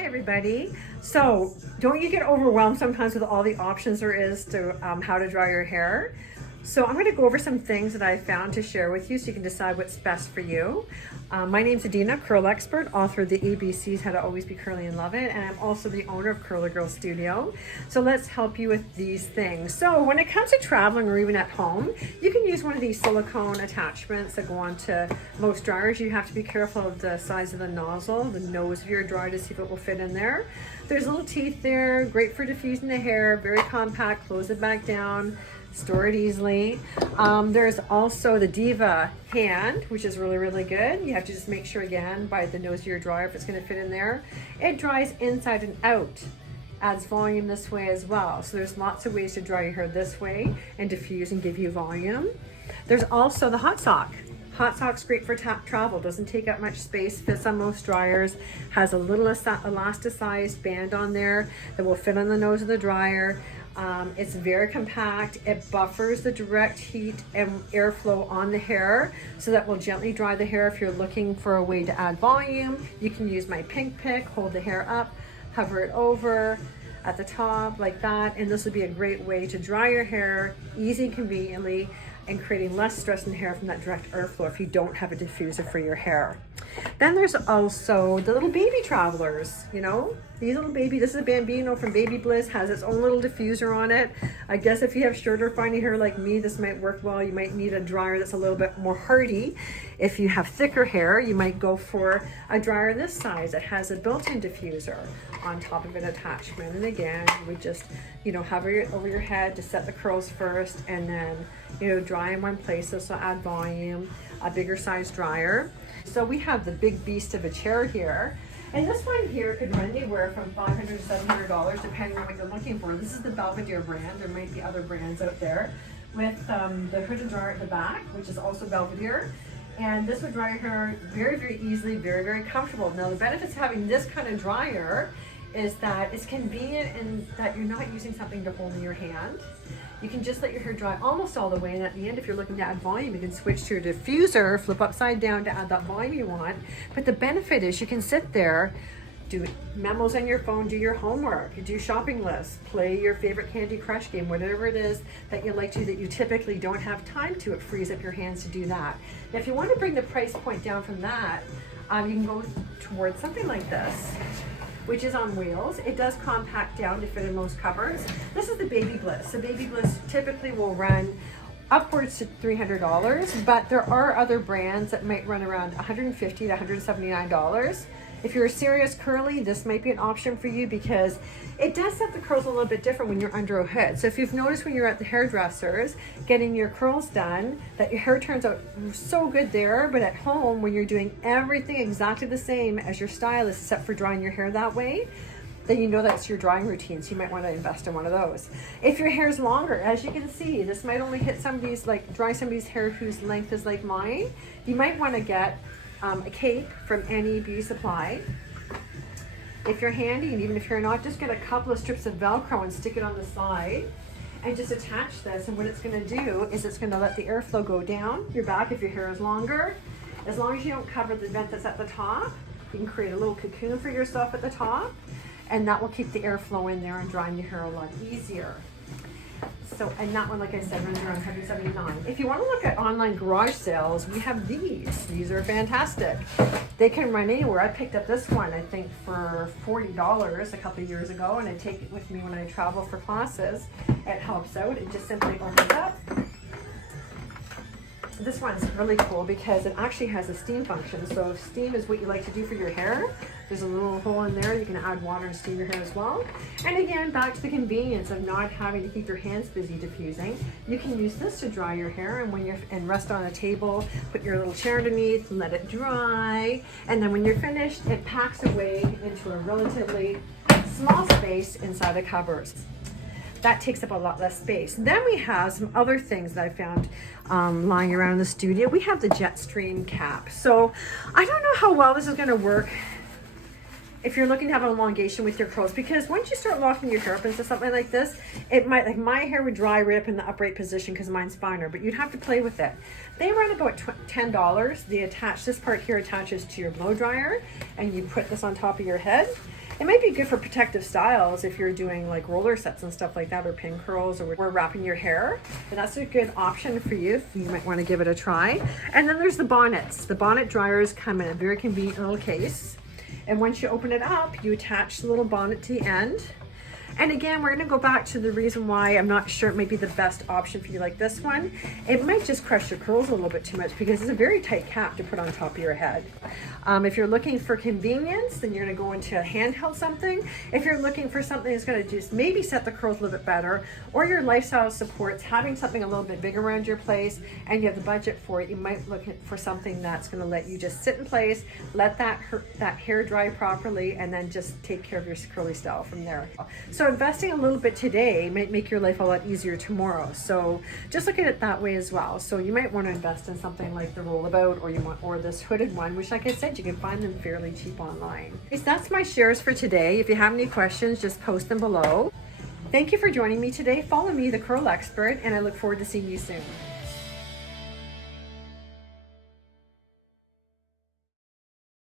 Hi everybody. So don't you get overwhelmed sometimes with all the options there is to how to dry your hair? So I'm going to go over some things that I found to share with you so you can decide what's best for you. My name's Adina, curl expert, author of the ABCs, How to Always Be Curly and Love It, and I'm also the owner of Curly Girl Studio. So let's help you with these things. So when it comes to traveling or even at home, you can use one of these silicone attachments that go onto most dryers. You have to be careful of the size of the nozzle, the nose of your dryer, to see if it will fit in there. There's little teeth there, great for diffusing the hair, very compact, close it back down, store it easily. There's also the Diva Hand, which is really good. You have to just make sure again by the nose of your dryer if it's going to fit in there. It dries inside and out, adds volume this way as well. So there's lots of ways to dry your hair this way and diffuse and give you volume. There's also the hot sock. Hot sock's great for travel, doesn't take up much space, fits on most dryers, has a little elasticized band on there that will fit on the nose of the dryer. It's very compact. It buffers the direct heat and airflow on the hair, so that will gently dry the hair. If you're looking for a way to add volume, you can use my pink pick, hold the hair up, hover it over at the top like that, and this will be a great way to dry your hair easy, conveniently, and creating less stress in the hair from that direct airflow if you don't have a diffuser for your hair. Then there's also the little baby travelers, you know, these little this is a Bambino from Baby Bliss, has its own little diffuser on it. I guess if you have shorter fine hair like me, this might work well. You might need a dryer that's a little bit more hardy. If you have thicker hair, you might go for a dryer this size. It has a built-in diffuser on top of an attachment. And again, you would just, you know, hover it over your head to set the curls first, and then, you know, dry in one place. This will add volume, a bigger size dryer. So we have the big beast of a chair here. And this one here could run anywhere from $500 to $700 depending on what you're looking for. This is the Beldere brand. There might be other brands out there with the hood and dryer at the back, which is also Beldere. And this would dry your hair very easily, very comfortable. Now the benefits of having this kind of dryer is that it's convenient in that you're not using something to hold in your hand. You can just let your hair dry almost all the way, and at the end, if you're looking to add volume, you can switch to your diffuser, flip upside down to add that volume you want. But the benefit is you can sit there, do memos on your phone, do your homework, do shopping lists, play your favorite Candy Crush game, whatever it is that you like to do that you typically don't have time to. It frees up your hands to do that. Now, if you want to bring the price point down from that, you can go towards something like this, which is on wheels. It does compact down to fit in most cupboards. This is the Baby Bliss. The Baby Bliss typically will run upwards to $300, but there are other brands that might run around $150 to $179. If you're a serious curly, this might be an option for you because it does set the curls a little bit different when you're under a hood. So if you've noticed when you're at the hairdressers getting your curls done, that your hair turns out so good there, but at home when you're doing everything exactly the same as your stylist except for drying your hair that way, then you know that's your drying routine, so you might want to invest in one of those. If your hair is longer, as you can see, this might only hit somebody's, like dry somebody's hair whose length is like mine. You might want to get a cape from any beauty supply. If you're handy, and even if you're not, just get a couple of strips of Velcro and stick it on the side and just attach this. And what it's going to do is it's going to let the airflow go down your back if your hair is longer. As long as you don't cover the vent that's at the top, you can create a little cocoon for yourself at the top, and that will keep the airflow in there and drying your hair a lot easier. So, and that one, like I said, runs around $179. If you want to look at online garage sales, we have these. These are fantastic. They can run anywhere. I picked up this one, I think, for $40 a couple of years ago, and I take it with me when I travel for classes. It helps out. It just simply opens up. This one's really cool because it actually has a steam function. So if steam is what you like to do for your hair, there's a little hole in there. You can add water and steam your hair as well. And again, back to the convenience of not having to keep your hands busy diffusing. You can use this to dry your hair, and when you're rest on a table, put your little chair underneath and let it dry. And then when you're finished, it packs away into a relatively small space inside the cupboards. That takes up a lot less space. Then we have some other things that I found lying around in the studio. We have the Jetstream cap. So I don't know how well this is going to work if you're looking to have an elongation with your curls, because once you start locking your hair up into something like this, it might, like my hair would dry right up in the upright position because mine's finer, but you'd have to play with it. They run about $10. They attach, this part here attaches to your blow dryer, and you put this on top of your head. It might be good for protective styles if you're doing like roller sets and stuff like that, or pin curls, or we're wrapping your hair. But that's a good option for you. You might want to give it a try. And then there's the bonnets. The bonnet dryers come in a very convenient little case. And once you open it up, you attach the little bonnet to the end. And again, we're going to go back to the reason why I'm not sure it might be the best option for you like this one. It might just crush your curls a little bit too much because it's a very tight cap to put on top of your head. If you're looking for convenience, then you're going to go into a handheld something. If you're looking for something that's going to just maybe set the curls a little bit better, or your lifestyle supports having something a little bit bigger around your place and you have the budget for it, you might look for something that's going to let you just sit in place, let that hair dry properly, and then just take care of your curly style from there. So investing a little bit today might make your life a lot easier tomorrow. So just look at it that way as well. So you might want to invest in something like the rollabout, or this hooded one, which, like I said, you can find them fairly cheap online. So that's my shares for today. If you have any questions, just post them below. Thank you for joining me today. Follow me, the Curl Expert, and I look forward to seeing you soon.